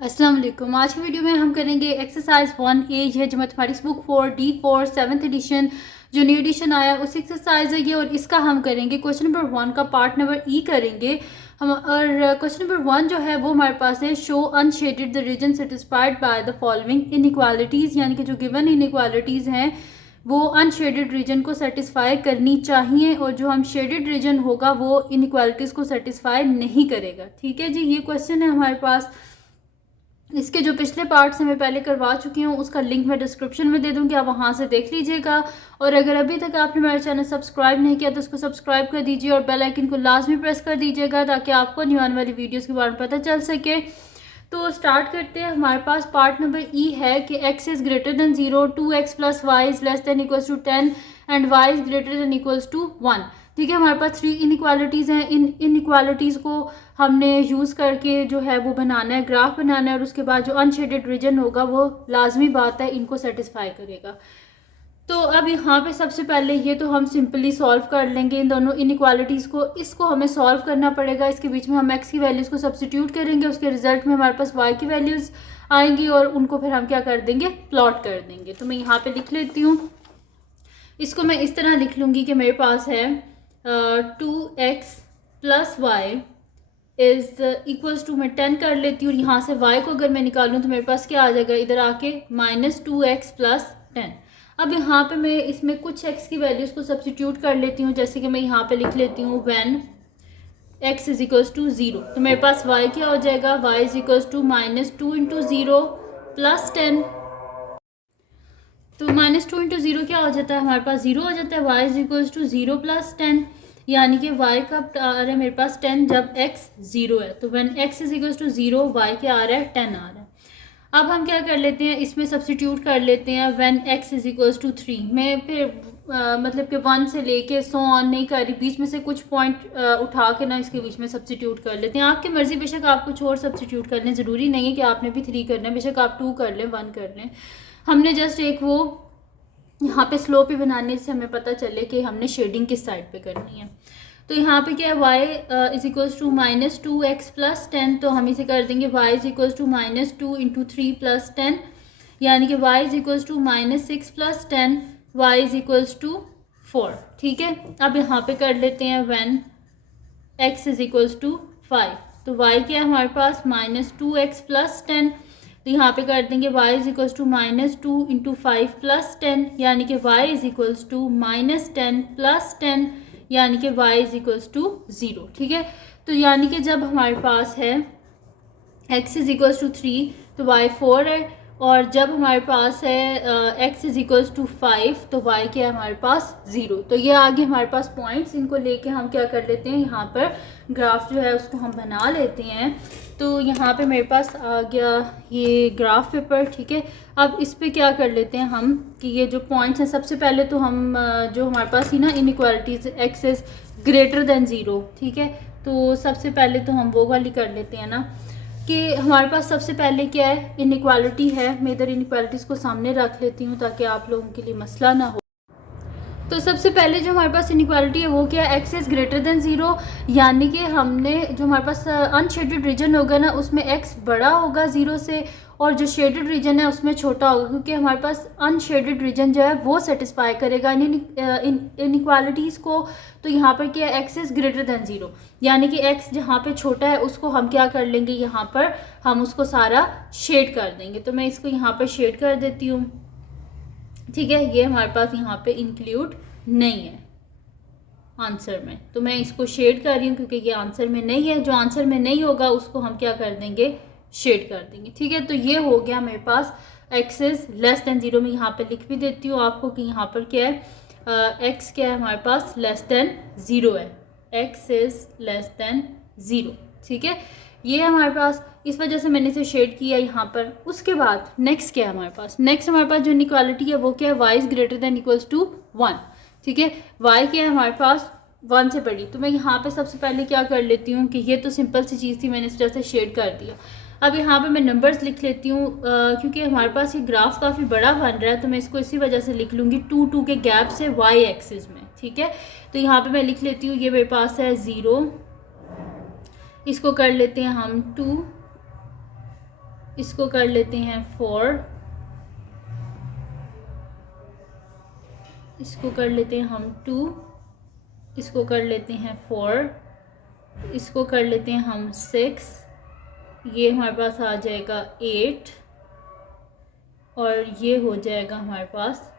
अस्सलाम वालेकुम। आज की वीडियो में हम करेंगे एक्सरसाइज 1A है जो mathematics book 4 D4 7th edition जो न्यू एडिशन आया उस एक्सरसाइज है ये, और इसका हम करेंगे क्वेश्चन नंबर 1 का पार्ट नंबर ई करेंगे हम। और क्वेश्चन नंबर 1 जो है वो हमारे पास है, show unshaded the region satisfied by the following inequalities, यानी कि जो गिवन इनइक्वालिटीज़ हैं वो अनशेडेड रीजन को सेटिस्फाई करनी चाहिए, और जो हम शेडेड रीजन होगा वो इनइक्वालिटीज़ को सेटिस्फाई नहीं करेगा। ठीक है जी, ये क्वेश्चन है हमारे पास। इसके जो पिछले पार्ट्स हैं मैं पहले करवा चुकी हूँ, उसका लिंक मैं डिस्क्रिप्शन में दे दूँगी, आप वहाँ से देख लीजिएगा। और अगर अभी तक आपने मेरा चैनल सब्सक्राइब नहीं किया तो उसको सब्सक्राइब कर दीजिए और बेल आइकन को लाजमी प्रेस कर दीजिएगा ताकि आपको न्यू आने वाली वीडियोज़ के बारे में पता चल सके। तो स्टार्ट करते हैं। हमारे पास पार्ट नंबर ई है कि x is greater than 0, 2x plus y is less than equals to 10 and y is greater than equals to 1। ठीक है, हमारे पास 3 इनइक्वालिटीज़ हैं। इन इनइक्वालिटीज़ को हमने यूज़ करके जो है वो बनाना है, ग्राफ बनाना है, और उसके बाद जो अनशेडेड रीजन होगा वो लाजमी बात है इनको सेटिस्फाई करेगा। तो अब यहाँ पे सबसे पहले ये तो हम सिंपली सॉल्व कर लेंगे इन दोनों इनइक्वालिटीज़ को। इसको हमें सॉल्व करना पड़ेगा। इसके बीच में हम x की वैल्यूज़ को सब्स्टिट्यूट करेंगे, उसके रिजल्ट में हमारे पास y की वैल्यूज़ आएंगी और उनको फिर हम क्या कर देंगे, प्लॉट कर देंगे। तो मैं यहाँ पे लिख लेती हूँ। इसको मैं इस तरह लिख लूँगी कि मेरे पास है 2x plus y is equals to, मैं 10 कर लेती हूँ। यहाँ से y को अगर मैं निकालूँ तो मेरे पास क्या आ जाएगा, इधर आके -2x प्लस 10। अब यहाँ पे मैं इसमें कुछ x की वैल्यूज़ को सब्स्टिट्यूट कर लेती हूँ, जैसे कि मैं यहाँ पे लिख लेती हूँ when x is equals to 0। तो मेरे पास y क्या हो जाएगा, y is equals to -2 into 0 plus 10। तो -2 इंटू 0 क्या हो जाता है, हमारे पास 0 हो जाता है। y is equals to 0 plus 10, यानी कि y का आ रहा है मेरे पास 10 जब x 0 है। तो when x is equals to 0 y क्या आ रहा है, 10 आ रहा है। अब हम क्या कर लेते हैं, इसमें सब्स्टिट्यूट कर लेते हैं when x is equals to 3। मैं फिर मतलब कि 1 से लेके सो ऑन नहीं कर रही, बीच में से कुछ पॉइंट उठा के ना इसके बीच में सब्स्टिट्यूट कर लेते हैं। आपकी मर्ज़ी, बेशक आप कुछ और सब्स्टिट्यूट कर लें, ज़रूरी नहीं है कि आपने भी 3 करना है, बेशक आप 2 कर लें, 1 कर लें। हमने जस्ट एक वो यहाँ पे स्लोप ही बनाने से हमें पता चले कि हमने शेडिंग किस साइड पे करनी है। तो यहाँ पे क्या है, y is equals to -2x plus 10, तो हम इसे कर देंगे y is equals to -2 into 3 plus 10, यानी कि y is equals to -6 plus 10, y is equals to 4। ठीक है, अब यहाँ पे कर लेते हैं when x is equals to 5। तो y क्या है हमारे पास, -2x प्लस 10। तो यहाँ पे कर देंगे y is equals to -2 into 5 plus 10, यानी कि y is equals to -10 plus 10, यानी कि y इज इक्वल्स टू 0। ठीक है, तो यानी कि जब हमारे पास है x इज इक्वल्स टू 3 तो y 4 है, और जब हमारे पास है x इज इक्वल्स टू 5 तो y क्या है हमारे पास 0। तो ये आगे हमारे पास पॉइंट्स, इनको लेके हम क्या कर लेते हैं, यहाँ पर ग्राफ जो है उसको हम बना लेते हैं। तो यहाँ पे मेरे पास आ गया ये ग्राफ पेपर। ठीक है, अब इस पे क्या कर लेते हैं हम कि ये जो पॉइंट्स हैं, सबसे पहले तो हम जो हमारे पास थी ना inequalities, x is greater than 0। ठीक है, तो सबसे पहले तो हम वो वाली कर लेते हैं ना कि हमारे पास सबसे पहले क्या है, इनइक्वालिटी है। मैं इधर इनइक्वालिटीज़ को सामने रख लेती हूँ ताकि आप लोगों के लिए मसला ना हो। तो सबसे पहले जो हमारे पास इनइक्वालिटी है वो क्या है, x इज़ ग्रेटर देन 0, यानी कि हमने जो हमारे पास अनशेडेड रीजन होगा ना उसमें x बड़ा होगा 0 से, और जो शेडेड रीजन है उसमें छोटा होगा, क्योंकि हमारे पास अनशेडेड रीजन जो है वो सेटिस्फाई करेगा इनइक्वालिटीज़ को। तो यहाँ पर क्या है, x इज़ ग्रेटर देन 0, यानी कि x जहाँ पे छोटा है उसको हम क्या कर लेंगे, यहाँ पर हम उसको सारा शेड कर देंगे। तो मैं इसको यहाँ पर शेड कर देती हूँ। ठीक है, ये हमारे पास यहाँ पे इंक्लूड नहीं है आंसर में, तो मैं इसको शेड कर रही हूँ क्योंकि ये आंसर में नहीं है। जो आंसर में नहीं होगा उसको हम क्या कर देंगे, शेड कर देंगे। ठीक है, तो ये हो गया मेरे पास x इज़ लेस देन 0। मैं यहाँ पे लिख भी देती हूँ आपको कि यहाँ पर क्या है, x क्या है हमारे पास लेस देन 0 है, x इज़ लेस देन 0। ठीक है, ये हमारे पास, इस वजह से मैंने इसे शेड किया यहाँ पर। उसके बाद नेक्स्ट क्या है हमारे पास, नेक्स्ट हमारे पास जो इनइक्वालिटी है वो क्या है, y is greater than equals to 1। ठीक है, y क्या है हमारे पास 1 से बड़ी। तो मैं यहाँ पे सबसे पहले क्या कर लेती हूँ कि ये तो सिंपल सी चीज़ थी, मैंने इस तरह से शेड कर दिया। अब यहाँ पे मैं नंबर्स लिख लेती हूँ क्योंकि हमारे पास ये ग्राफ काफ़ी बड़ा बन रहा है, तो मैं इसको इसी वजह से लिख लूँगी 2 के गैप से y एक्सिस में। ठीक है, तो यहाँ पे मैं लिख लेती हूँ, ये मेरे पास है 0, इसको कर लेते हैं हम 2, इसको कर लेते हैं 4, इसको कर लेते हैं हम 2, इसको कर लेते हैं 4, इसको कर लेते हैं हम 6, ये हमारे पास आ जाएगा 8 और ये हो जाएगा हमारे पास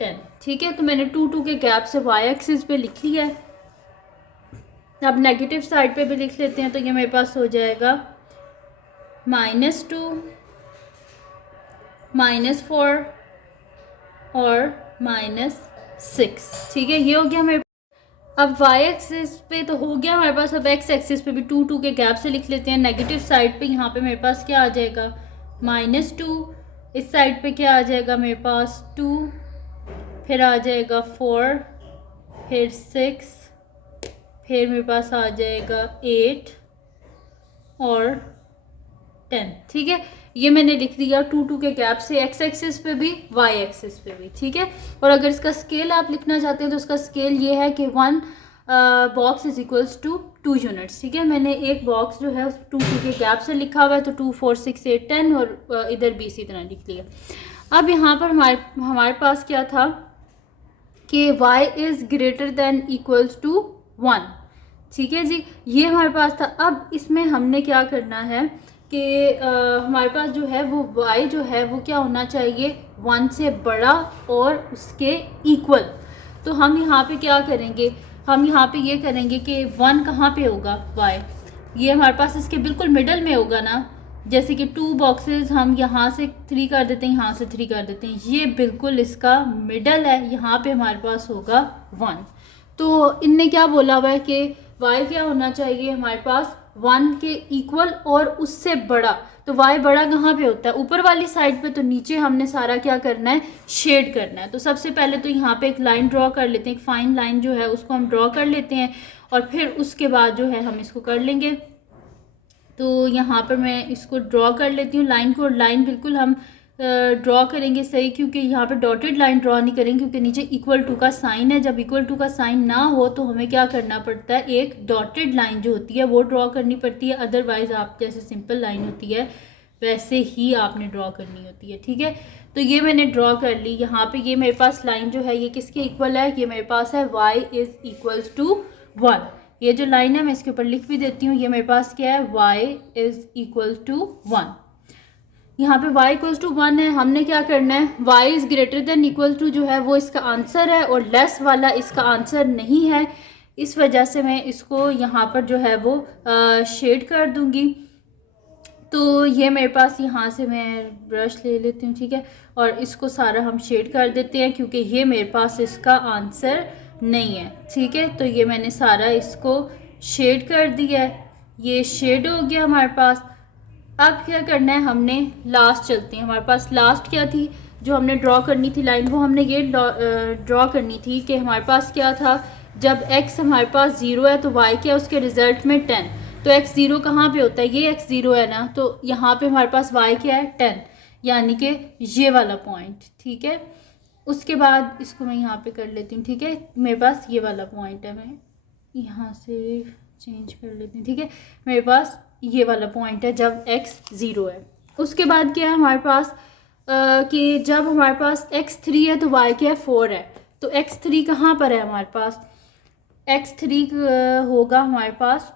10। ठीक है, तो मैंने 2 2 के गैप से वाई एक्सिस पे लिख लिया है। अब नेगेटिव साइड पे भी लिख लेते हैं, तो ये मेरे पास हो जाएगा -2, -4 और -6। ठीक है, ये हो गया मेरे। अब वाई एक्सिस पे तो हो गया हमारे पास, अब एक्स एक्सिस पे भी 2 2 के गैप से लिख लेते हैं। नेगेटिव साइड पे यहाँ पे मेरे पास क्या आ जाएगा -2, इस साइड पे क्या आ जाएगा मेरे पास 2, फिर आ जाएगा 4, फिर 6, फिर मेरे पास आ जाएगा 8 और 10। ठीक है, ये मैंने लिख दिया 2 2 के गैप से, एक्स एक्सिस पे भी वाई एक्सिस पे भी। ठीक है, और अगर इसका स्केल आप लिखना चाहते हैं तो इसका स्केल ये है कि 1 box is equals to 2 units. ठीक है, मैंने एक बॉक्स जो है 2 2 के गैप से लिखा हुआ है, तो 2 4 6 8 10 और इधर भी इसी तरह लिख लिया। अब यहाँ पर हमारे पास क्या था कि y is greater than equals to 1। ठीक है जी, ये हमारे पास था। अब इसमें हमने क्या करना है कि हमारे पास जो है वो y जो है वो क्या होना चाहिए 1 से बड़ा और उसके इक्वल। तो हम यहाँ पे क्या करेंगे, हम यहाँ पे ये करेंगे कि 1 कहाँ पे होगा y, ये हमारे पास इसके बिल्कुल मिडल में होगा ना। जैसे कि 2 बॉक्सेस हम यहाँ से 3 कर देते हैं, यहाँ से 3 कर देते हैं, ये बिल्कुल इसका मिडल है, यहाँ पे हमारे पास होगा 1। तो इनने क्या बोला हुआ है कि y क्या होना चाहिए हमारे पास 1 के इक्वल और उससे बड़ा। तो y बड़ा कहाँ पे होता है, ऊपर वाली साइड पे। तो नीचे हमने सारा क्या करना है, शेड करना है। तो सबसे पहले तो यहाँ पे एक लाइन ड्रॉ कर लेते हैं, एक फाइन लाइन जो है उसको हम ड्रॉ कर लेते हैं, और फिर उसके बाद जो है हम इसको कर लेंगे। तो यहाँ पर मैं इसको ड्रॉ कर लेती हूँ लाइन को। लाइन बिल्कुल हम ड्रॉ करेंगे सही, क्योंकि यहाँ पे डॉटेड लाइन ड्रॉ नहीं करेंगे क्योंकि नीचे इक्वल टू का साइन है। जब इक्वल टू का साइन ना हो तो हमें क्या करना पड़ता है, एक डॉटेड लाइन जो होती है वो ड्रॉ करनी पड़ती है। अदरवाइज़ आप जैसे सिंपल लाइन होती है वैसे ही आपने ड्रॉ करनी होती है। ठीक है, तो ये मैंने ड्रॉ कर ली। यहाँ पे ये मेरे पास लाइन जो है ये किसके इक्वल है, ये मेरे पास है y इज़ इक्वल्स टू 1। ये जो लाइन है मैं इसके ऊपर लिख भी देती हूँ। ये मेरे पास क्या है, y इज़ इक्वल टू 1। यहाँ पे y इक्वल्स टू 1 है। हमने क्या करना है, y is greater than equal to जो है वो इसका आंसर है, और लेस वाला इसका आंसर नहीं है। इस वजह से मैं इसको यहाँ पर जो है वो शेड कर दूँगी। तो ये मेरे पास यहाँ से मैं ब्रश ले लेती हूँ। ठीक है, और इसको सारा हम शेड कर देते हैं क्योंकि ये मेरे पास इसका आंसर नहीं है। ठीक है, तो ये मैंने सारा इसको शेड कर दिया है, ये शेड हो गया हमारे पास। अब क्या करना है, हमने लास्ट चलते हैं। हमारे पास लास्ट क्या थी जो हमने ड्रॉ करनी थी लाइन, वो हमने ये ड्रॉ करनी थी कि हमारे पास क्या था, जब x हमारे पास 0 है तो y क्या है उसके रिज़ल्ट में 10। तो x 0 कहाँ पे होता है, ये x 0 है ना, तो यहाँ पे हमारे पास y क्या है 10, यानी कि ये वाला पॉइंट। ठीक है, उसके बाद इसको मैं यहाँ पे कर लेती हूँ। ठीक है, मेरे पास ये वाला पॉइंट है, मैं यहाँ से चेंज कर लेती हूँ। ठीक है, मेरे पास ये वाला पॉइंट है जब x 0 है। उसके बाद क्या है हमारे पास कि जब हमारे पास x 3 है तो y क्या है 4 है। तो x 3 कहाँ पर है हमारे पास, x 3 होगा हमारे पास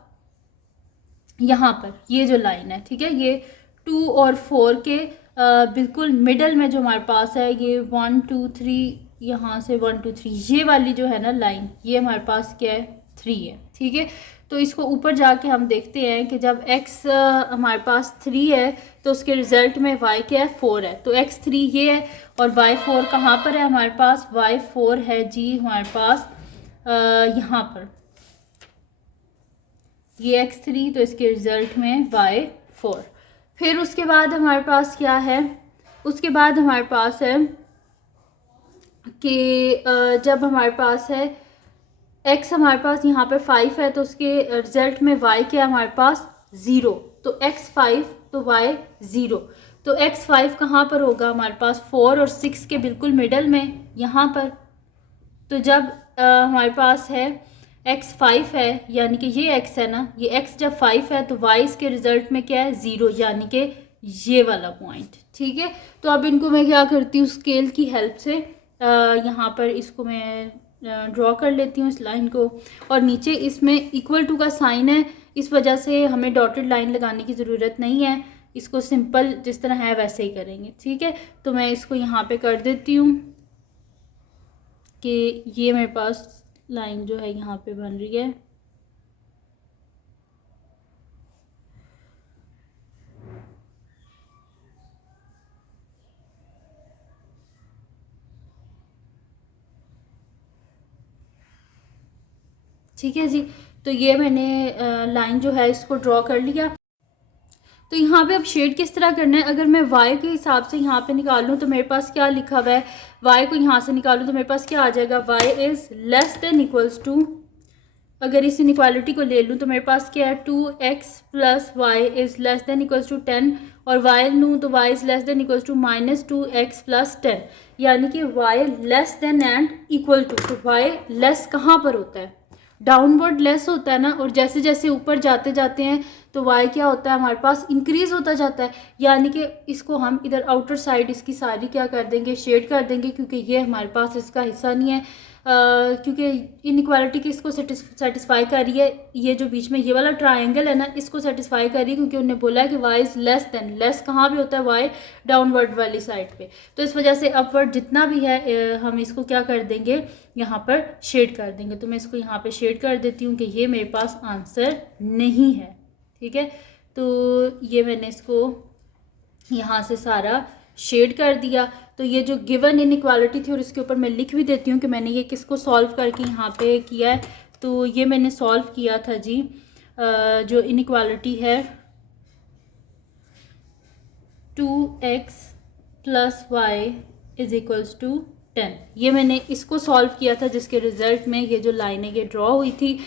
यहाँ पर, ये जो लाइन है। ठीक है, ये 2 और 4 के बिल्कुल मिडल में जो हमारे पास है, ये 1 2 3, यहाँ से 1 2 3, ये वाली जो है ना लाइन, ये हमारे पास क्या है 3 है। ठीक है, तो इसको ऊपर जाके हम देखते हैं कि जब x हमारे पास 3 है तो उसके रिज़ल्ट में y क्या है 4 है। तो x 3 ये है और y 4 कहाँ पर है हमारे पास, y 4 है जी हमारे पास यहाँ पर, ये x 3, तो इसके रिज़ल्ट में y 4। फिर उसके बाद हमारे पास क्या है, उसके बाद हमारे पास है कि जब हमारे पास है x हमारे पास यहाँ पर 5 है तो उसके रिज़ल्ट में y क्या है हमारे पास 0। तो x 5 तो y 0। तो x 5 कहाँ पर होगा हमारे पास 4 और 6 के बिल्कुल मिडल में, यहाँ पर। तो जब हमारे पास है x 5 है, यानी कि ये x है ना, ये x जब 5 है तो y इसके रिज़ल्ट में क्या है 0, यानी कि ये वाला पॉइंट, ठीक है। तो अब इनको मैं क्या करती हूँ, स्केल की हेल्प से यहाँ पर इसको मैं ड्रॉ कर लेती हूँ इस लाइन को, और नीचे इसमें इक्वल टू का साइन है, इस वजह से हमें डॉटेड लाइन लगाने की ज़रूरत नहीं है, इसको सिंपल जिस तरह है वैसे ही करेंगे, ठीक है। तो मैं इसको यहाँ पे कर देती हूँ कि ये मेरे पास लाइन जो है यहाँ पे बन रही है। ठीक है जी, तो ये मैंने लाइन जो है इसको ड्रॉ कर लिया। तो यहाँ पे अब शेड किस तरह करना है, अगर मैं y के हिसाब से यहाँ पे निकालूँ तो मेरे पास क्या लिखा हुआ है, y को यहाँ से निकालूँ तो मेरे पास क्या आ जाएगा, y is less than equals to, अगर इस इनइक्वालिटी को ले लूँ तो मेरे पास क्या है 2x plus y is less than equals to 10, और y लूँ तो y is less than equals to -2x plus 10, यानी कि y less than and equal to. तो y लेस कहाँ पर होता है, डाउनवर्ड लेस होता है ना, और जैसे जैसे ऊपर जाते जाते हैं तो y क्या होता है हमारे पास, इंक्रीज होता जाता है, यानी कि इसको हम इधर आउटर साइड इसकी सारी क्या कर देंगे, शेड कर देंगे, क्योंकि ये हमारे पास इसका हिस्सा नहीं है, क्योंकि इनइक्वालिटी की इसको सेटिस्फाई कर रही है, ये जो बीच में ये वाला ट्रायंगल है ना इसको सेटिस्फाई कर रही है, क्योंकि उन्होंने बोला है कि y is less then, less कहाँ भी होता है, y डाउनवर्ड वाली साइड पे, तो इस वजह से अपवर्ड जितना भी है हम इसको क्या कर देंगे, यहाँ पर शेड कर देंगे। तो मैं इसको यहाँ पे शेड कर देती हूँ कि ये मेरे पास आंसर नहीं है, ठीक है। तो ये मैंने इसको यहाँ से सारा शेड कर दिया। तो ये जो गिवन इनइक्वालिटी थी, और इसके ऊपर मैं लिख भी देती हूँ कि मैंने ये किसको सॉल्व करके यहाँ पे किया है। तो ये मैंने सॉल्व किया था जी, जो इनइक्वालिटी है 2x plus y is equals to 10, ये मैंने इसको सॉल्व किया था, जिसके रिज़ल्ट में ये जो लाइनें ये ड्रॉ हुई थी।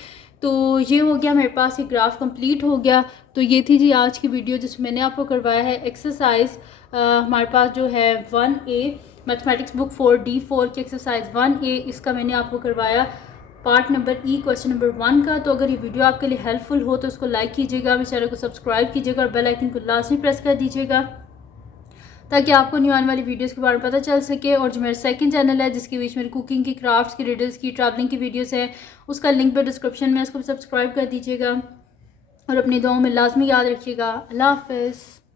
तो ये हो गया मेरे पास, ये ग्राफ कंप्लीट हो गया। तो ये थी जी आज की वीडियो जिसमें मैंने आपको करवाया है एक्सरसाइज, हमारे पास जो है 1A मैथमेटिक्स बुक 4D4 की एक्सरसाइज 1A, इसका मैंने आपको करवाया part number E question number 1 का। तो अगर ये वीडियो आपके लिए हेल्पफुल हो तो उसको लाइक कीजिएगा, मेरे चैनल को सब्सक्राइब कीजिएगा, और बेल आइकन को लाजमी प्रेस कर दीजिएगा ताकि आपको न्यू आने वाली वीडियोस के बारे में पता चल सके। और जो मेरा सेकंड चैनल है जिसके बीच मेरी कुकिंग की, क्राफ्ट्स की, रिडल्स की, ट्रैवलिंग की वीडियोस है, उसका लिंक पे डिस्क्रिप्शन में, उसको सब्सक्राइब कर दीजिएगा, और अपनी दुआओं में लाजमी याद रखिएगा। अल्लाह हाफ़िज़।